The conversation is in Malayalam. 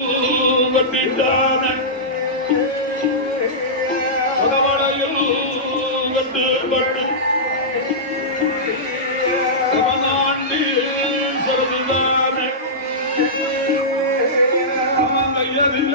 കണ്ടിട്ടാണ് പദവടയിൽ കണ്ട് കണ്ടു സമനാണ്ടി സർവദാനെ അവൻ കയ്യതില്ല